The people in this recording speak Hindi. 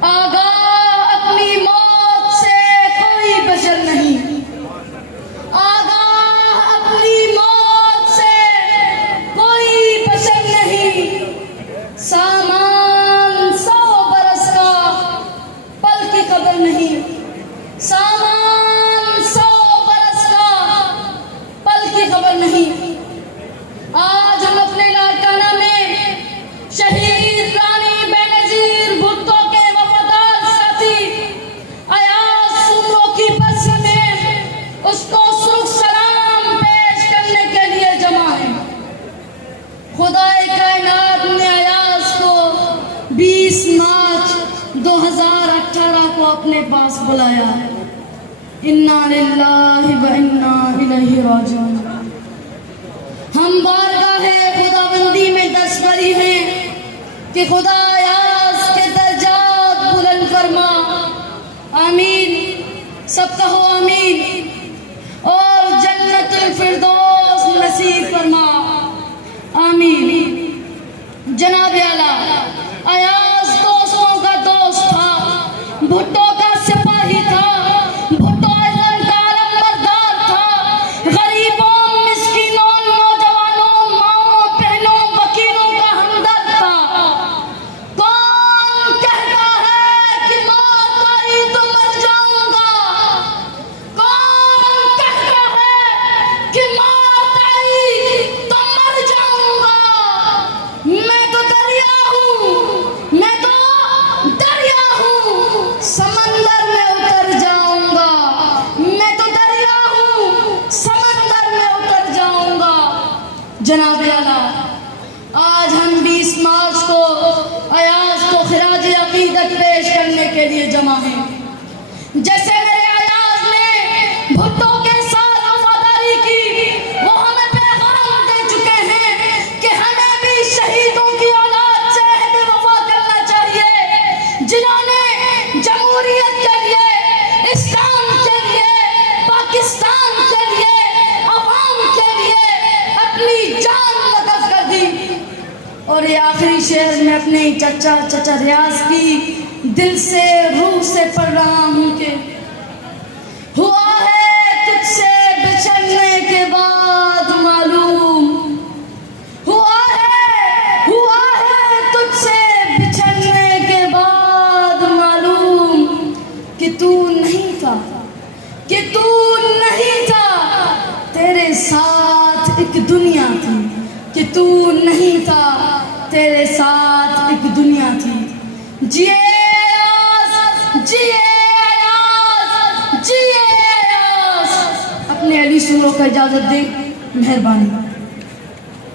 आगाह अपनी मौत से कोई बचल नहीं, आगाह अपनी मौत से कोई बचल नहीं। सामान 100 बरस का पल की कदर नहीं, सामान 100 बरस का पल की खबर नहीं। आज हम अपने लाड़काना में शहीद रानी बेनजीर भुट्टो के वफादार साथी अयाज सूरों की बस्ती में उसको सुरुख सलाम पेश करने के लिए जमा है। खुदाए कायनात ने अयाज को 20 मार्च 2018 को अपने पास बुलाया। इन्ना लिल्लाहि व इन्ना इलैहि राजिऊन। हम बारगाहे खुदाबंदी में दस्तबरी हैं कि खुदा अयाज के दर्जात बुलंद फरमा। आमीन, सब कहो आमीन। और जन्नतुल फिरदौस नसीब फरमा। आमीन। जनाब आला, अयाज दोस्तों का दोस्त था, भुट्टो का सिपाही था, भुट्टो इल्म का अलमबरदार था, गरीबों, मिस्कीनों, नौजवानों, माओं, बहनों, वकीलों का हमदर्द था। कौन कहता है कि मौत आई तो मर जाऊंगा? कौन कहता है कि मौत आई तो मर जाऊंगा? मैं तो दरिया हूँ, मैं तो दरिया हूँ, समंदर में उतर जाऊंगा। मैं तो दरिया हूँ, समंदर में उतर जाऊंगा। जनाब आला, आज हम 20 मार्च को अयाज को खिराज अकीदत पेश करने के लिए जमा हैं। जैसे मेरे अयाज ने भुट्टो के साथ वफादारी की, वो हमें पैगाम दे चुके हैं कि हमें भी शहीदों की औलाद से बेवफा करना चाहिए, जिन्होंने जमहूरियत के लिए, इस्लाम के लिए, पाकिस्तान के लिए, अवाम के लिए अपनी जान वक़्फ़ कर दी। और ये आखिरी शेर में अपने चचा रियाज की दिल से रूह से पढ़ रहा हूँ कि हुआ है तुझसे बिछड़ने के बाद मालूम, हुआ है तुझसे बिछड़ने के बाद मालूम कि तू नहीं था, कि तू नहीं था, तेरे साथ एक दुनिया थी, कि तू नहीं था, तेरे साथ एक दुनिया थी। जिए अयाज, जिए अयाज, जिए अयाज। अपने अली सूरों को इजाजत दे, मेहरबानी।